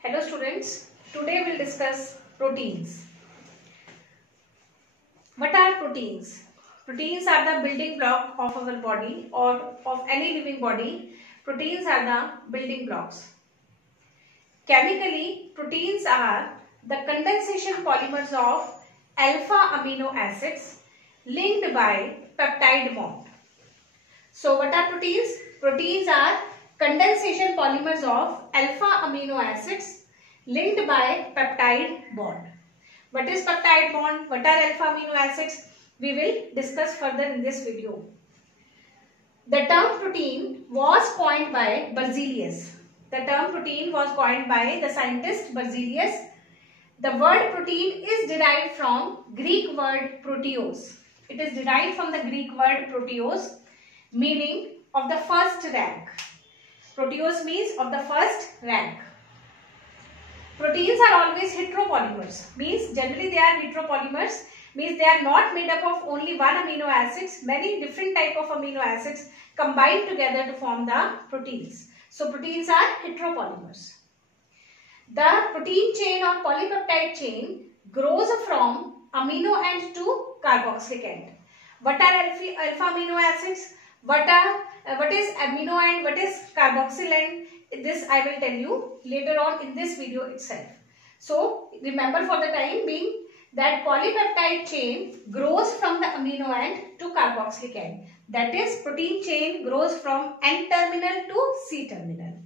Hello students, today we'll discuss proteins. What are proteins? Proteins are the building block of our body or of any living body. Proteins are the building blocks. Chemically, proteins are the condensation polymers of alpha amino acids linked by peptide bond. So what are proteins? Proteins are condensation polymers of alpha amino acids linked by peptide bond. What is peptide bond? What are alpha amino acids? We will discuss further in this video. The term protein was coined by Berzelius. The term protein was coined by the scientist Berzelius. The word protein is derived from Greek word proteos. It is derived from the Greek word proteos, meaning of the first rank. Proteos means of the first rank. Proteins are always heteropolymers, means generally they are heteropolymers, means they are not made up of only one amino acids. Many different type of amino acids combine together to form the proteins. So proteins are heteropolymers. The protein chain or polypeptide chain grows from amino end to carboxylic end. What are alpha amino acids? What is amino end? What is carboxyl end? This I will tell you later on in this video itself. So remember for the time being that polypeptide chain grows from the amino end to carboxylic end. That is, protein chain grows from N terminal to C terminal.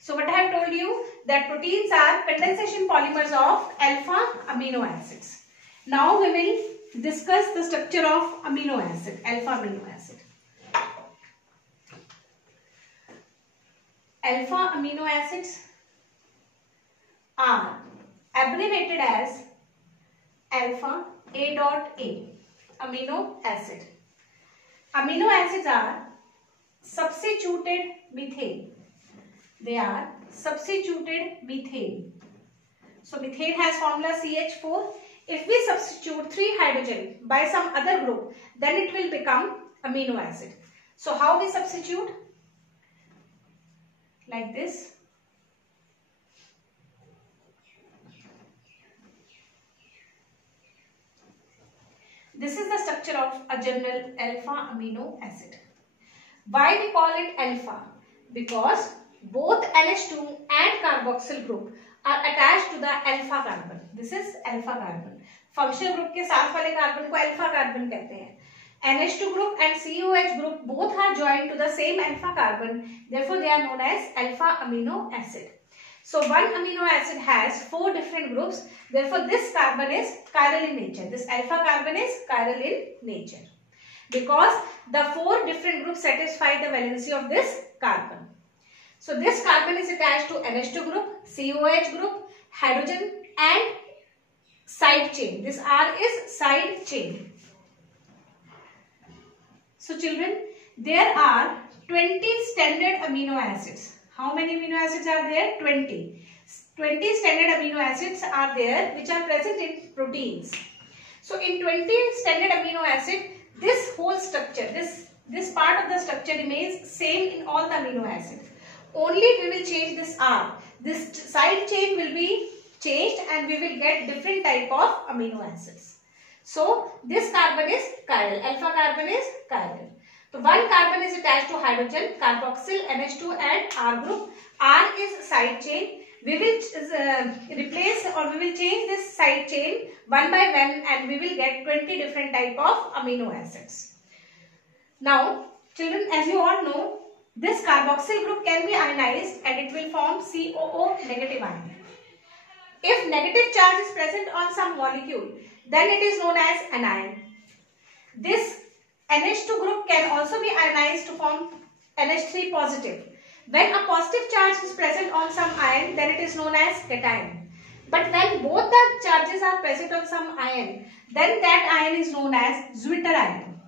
So what I have told you, that proteins are condensation polymers of alpha amino acids. Now we will discuss the structure of amino acid, alpha amino acid. Alpha amino acids are abbreviated as alpha A dot A, amino acid. Amino acids are substituted methane. They are substituted methane. So methane has formula CH4. If we substitute 3 hydrogen by some other group, then it will become amino acid. So how we substitute? Like this. This is the structure of a general alpha amino acid. Why we call it alpha? Because both NH2 and carboxyl group are attached to the alpha carbon. This is alpha carbon. Functional group के साथ वाले carbon को alpha carbon कहते हैं. NH2 group and COH group both are joined to the same alpha carbon. Therefore, they are known as alpha amino acid. So, one amino acid has 4 different groups. Therefore, this carbon is chiral in nature. This alpha carbon is chiral in nature. Because the 4 different groups satisfy the valency of this carbon. So, this carbon is attached to NH2 group, COH group, hydrogen and side chain. This R is side chain. So children, there are 20 standard amino acids. How many amino acids are there? 20. 20 standard amino acids are there which are present in proteins. So in 20 standard amino acid, this whole structure, this part of the structure remains same in all the amino acids. Only we will change this R. This side chain will be changed and we will get different type of amino acids. So this carbon is chiral, alpha carbon is chiral. So one carbon is attached to hydrogen, carboxyl, NH2 and R group. R is side chain. We will replace or we will change this side chain one by one and we will get 20 different type of amino acids. Now children, as you all know, this carboxyl group can be ionized and it will form COO negative ion. If negative charge is present on some molecule, then it is known as anion. This NH2 group can also be ionized to form NH3 positive. When a positive charge is present on some ion, then it is known as cation. But when both the charges are present on some ion, then that ion is known as Zwitter ion.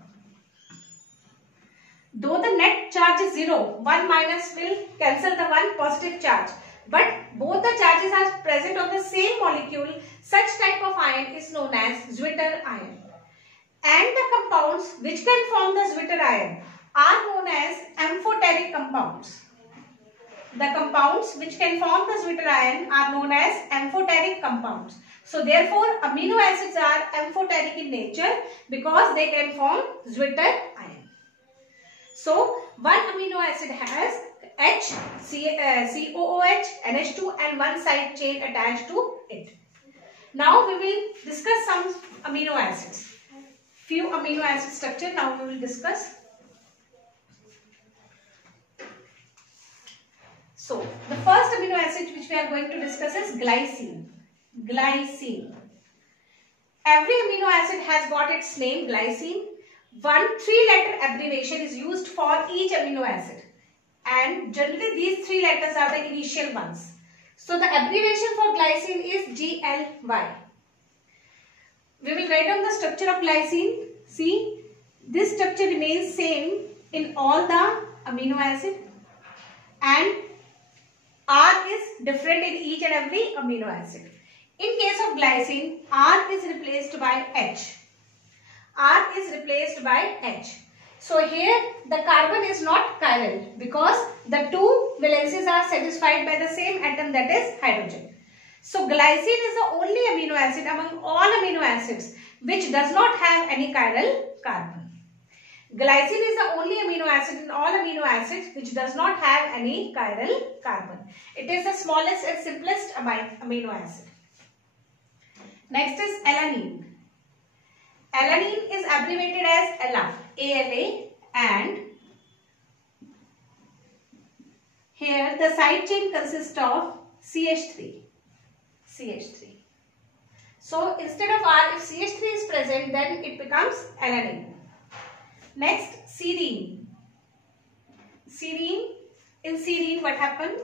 Though the net charge is 0, 1 minus will cancel the one positive charge. But both the charges are present on the same molecule, such type of ion is known as Zwitter ion. And the compounds which can form the Zwitter ion are known as amphoteric compounds. the compounds which can form the zwitterion are known as amphoteric compounds. So therefore amino acids are amphoteric in nature because they can form zwitterion. So one amino acid has H, COOH, NH2 and one side chain attached to it. Now we will discuss some amino acids. Few amino acid structure now we will discuss. So the first amino acid which we are going to discuss is glycine. Glycine. Every amino acid has got its name glycine. One 3-letter abbreviation is used for each amino acid. And generally these 3 letters are the initial ones. So the abbreviation for glycine is GLY. We will write down the structure of glycine. See, this structure remains same in all the amino acid and R is different in each and every amino acid. In case of glycine, R is replaced by H. R is replaced by H. So here the carbon is not chiral because the 2 valencies are satisfied by the same atom, that is hydrogen. So glycine is the only amino acid among all amino acids which does not have any chiral carbon. Glycine is the only amino acid in all amino acids which does not have any chiral carbon. It is the smallest and simplest amino acid. Next is alanine. Alanine is abbreviated as ALA, ALA, and here the side chain consists of CH3. CH3. So instead of R, if CH3 is present, then it becomes alanine. Next, serine. Serine. In serine, what happened?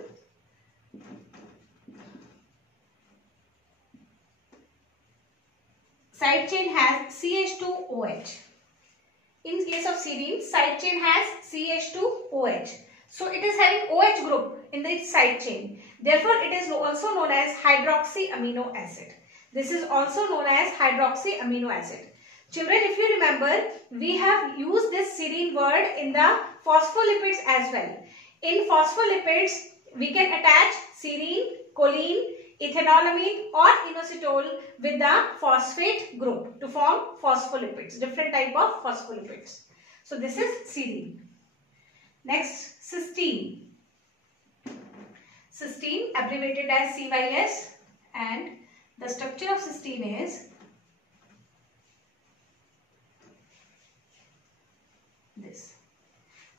Side chain has CH2OH. In case of serine, side chain has CH2OH. So it is having OH group in the side chain. Therefore, it is also known as hydroxy amino acid. This is also known as hydroxy amino acid. Children, if you remember, we have used this serine word in the phospholipids as well. In phospholipids, we can attach serine, choline, ethanolamine or inositol with the phosphate group to form phospholipids, different type of phospholipids. So this is serine. Next, cysteine. Cysteine abbreviated as CYS, and the structure of cysteine is this.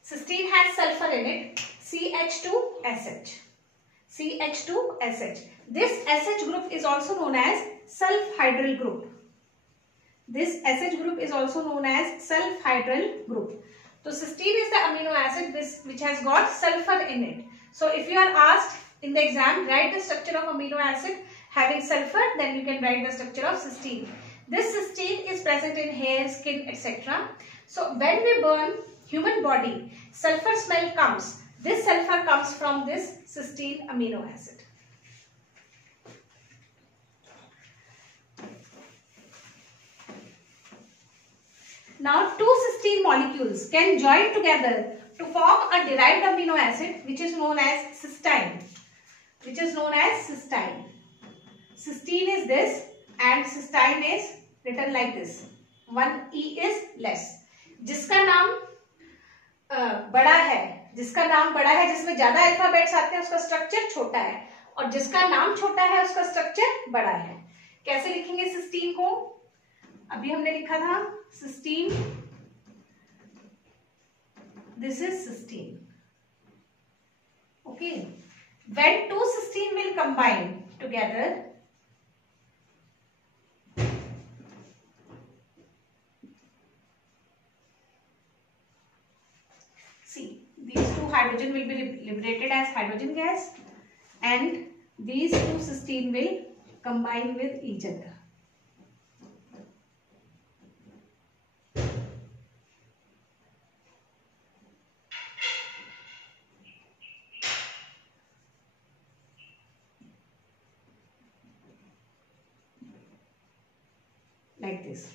Cysteine has sulfur in it, CH2SH. CH2SH. This SH group is also known as sulfhydryl group. This SH group is also known as sulfhydryl group. So cysteine is the amino acid which has got sulfur in it. So if you are asked in the exam, write the structure of amino acid having sulfur, then you can write the structure of cysteine. This cysteine is present in hair, skin, etc. So when we burn human body, sulfur smell comes. This sulfur comes from this cysteine amino acid. Now, 2 cysteine molecules can join together to form a derived amino acid which is known as cysteine. Cysteine is this and cysteine is written like this. One E is less. जिसका नाम बड़ा है, जिसमें ज्यादा alphabets आते हैं उसका structure छोटा है, और जिसका नाम छोटा है उसका स्ट्रक्चर बड़ा है. कैसे लिखेंगे सिस्टीन को? अभी हमने लिखा था cysteine. This is cysteine. Okay. When 2 cysteine will combine together, see, these 2 hydrogen will be liberated as hydrogen gas and these 2 cysteine will combine with each other. Like this.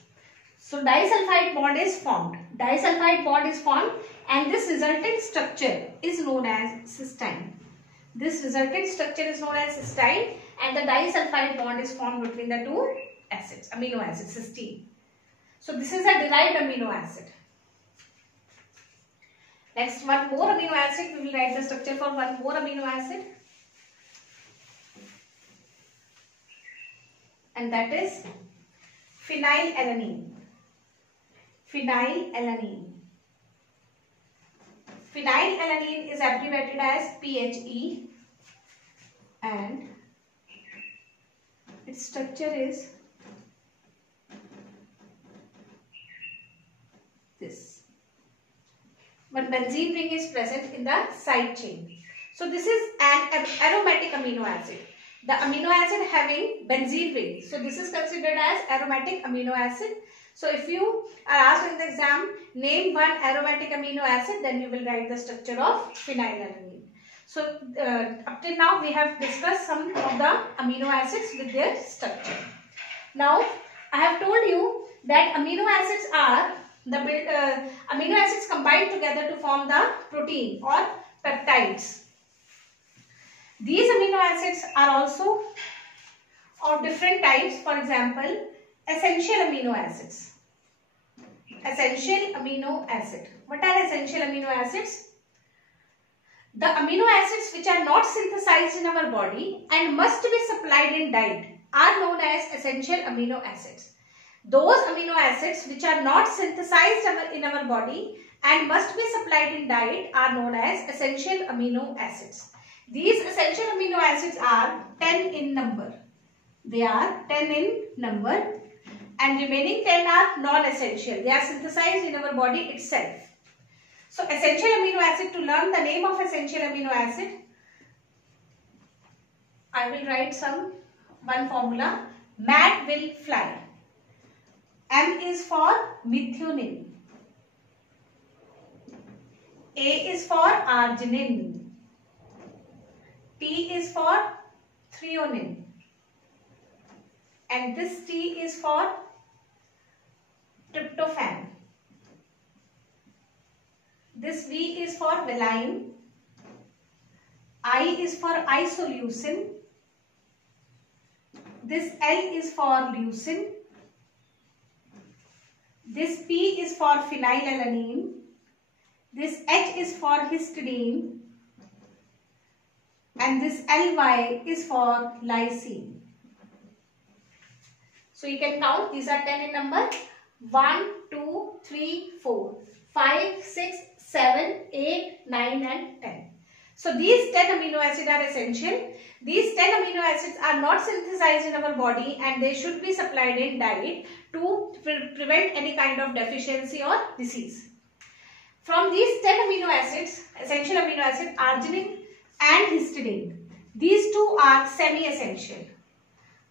So disulfide bond is formed. And this resultant structure is known as cysteine. This resultant structure is known as cysteine, and the disulfide bond is formed between the two acids, amino acids, cysteine. So this is a derived amino acid. Next, one more amino acid. We will write the structure for one more amino acid, and that is phenylalanine. Phenylalanine. Phenylalanine is abbreviated as PHE, and its structure is this. One benzene ring is present in the side chain. So this is an aromatic amino acid. The amino acid having benzene ring. So this is considered as aromatic amino acid. So if you are asked in the exam, name one aromatic amino acid, then you will write the structure of phenylalanine. So up till now we have discussed some of the amino acids with their structure. Now I have told you that amino acids are the amino acids combined together to form the protein or peptides. These amino acids are also of different types. For example, essential amino acids. Essential amino acid. What are essential amino acids? The amino acids which are not synthesized in our body and must be supplied in diet are known as essential amino acids. Those amino acids which are not synthesized in our body and must be supplied in diet are known as essential amino acids. These essential amino acids are 10 in number. They are 10 in number, and remaining 10 are non-essential. They are synthesized in our body itself. So essential amino acid, to learn the name of essential amino acid, I will write one formula. Mat will fly. M is for methionine. A is for arginine. T is for threonine. And this T is for tryptophan. This V is for valine. I is for isoleucine. This L is for leucine. This P is for phenylalanine. This H is for histidine. And this LY is for lysine. So you can count, these are 10 in number. 1, 2, 3, 4, 5, 6, 7, 8, 9 and 10. So these 10 amino acids are essential. These 10 amino acids are not synthesized in our body and they should be supplied in diet to prevent any kind of deficiency or disease. From these 10 amino acids, essential amino acid, arginine and histidine, these two are semi-essential.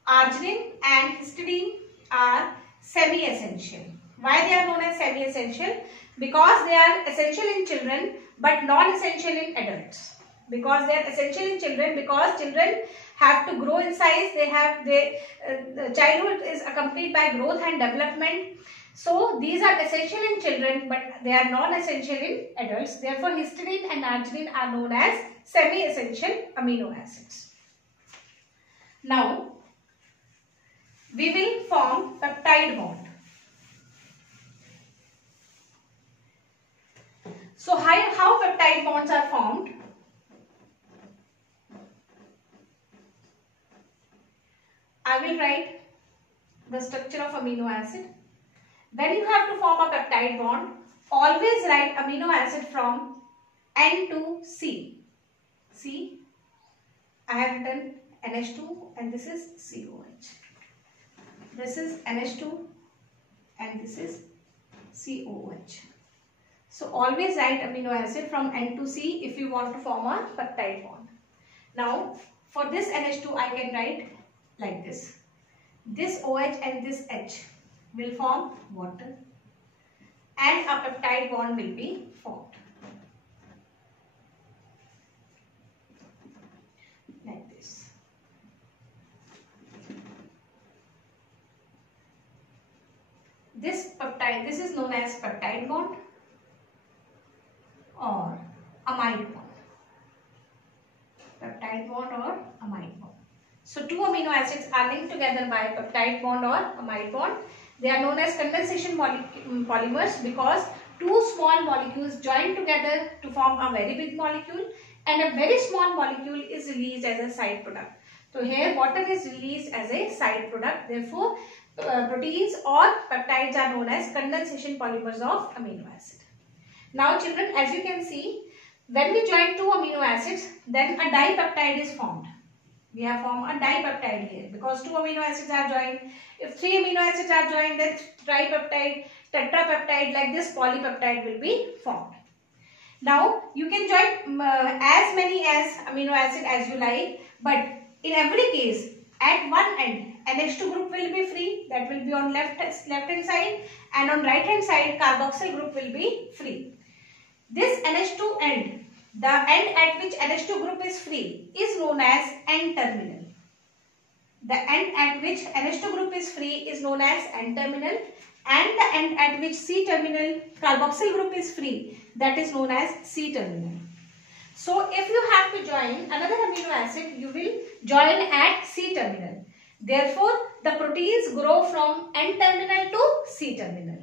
Arginine and histidine are semi-essential. Why they are known as semi-essential? Because they are essential in children but non-essential in adults. Because they are essential in children, because children have to grow in size, childhood is accompanied by growth and development. So these are essential in children but they are non-essential in adults. Therefore histidine and arginine are known as semi-essential amino acids. Now we will form peptide bond. So how peptide bonds are formed? I will write the structure of amino acid. When you have to form a peptide bond, always write amino acid from N to C. See, I have written NH2 and this is COH. This is NH2 and this is COH. So always write amino acid from N to C if you want to form a peptide bond. Now for this NH2 I can write like this. This OH and this H will form water and a peptide bond will be formed. Like this. This is known as peptide bond or amide bond. peptide bond or amide bond. So two amino acids are linked together by peptide bond or amide bond. They are known as condensation polymers because two small molecules join together to form a very big molecule, and a very small molecule is released as a side product. So here water is released as a side product. Therefore, proteins or peptides are known as condensation polymers of amino acid. Now children, as you can see, when we join two amino acids, then a dipeptide is formed. We have formed a dipeptide here because two amino acids are joined. If three amino acids are joined, then tripeptide, tetrapeptide, like this polypeptide will be formed. Now you can join as many as amino acid as you like, but in every case at one end NH2 group will be free, that will be on left hand side, and on right hand side carboxyl group will be free. This NH2 end, the end at which NH2 group is free, is known as N-terminal. The end at which NH2 group is free is known as N-terminal, and the end at which C-terminal carboxyl group is free, that is known as C-terminal. So if you have to join another amino acid, you will join at C-terminal. Therefore, the proteins grow from N-terminal to C-terminal.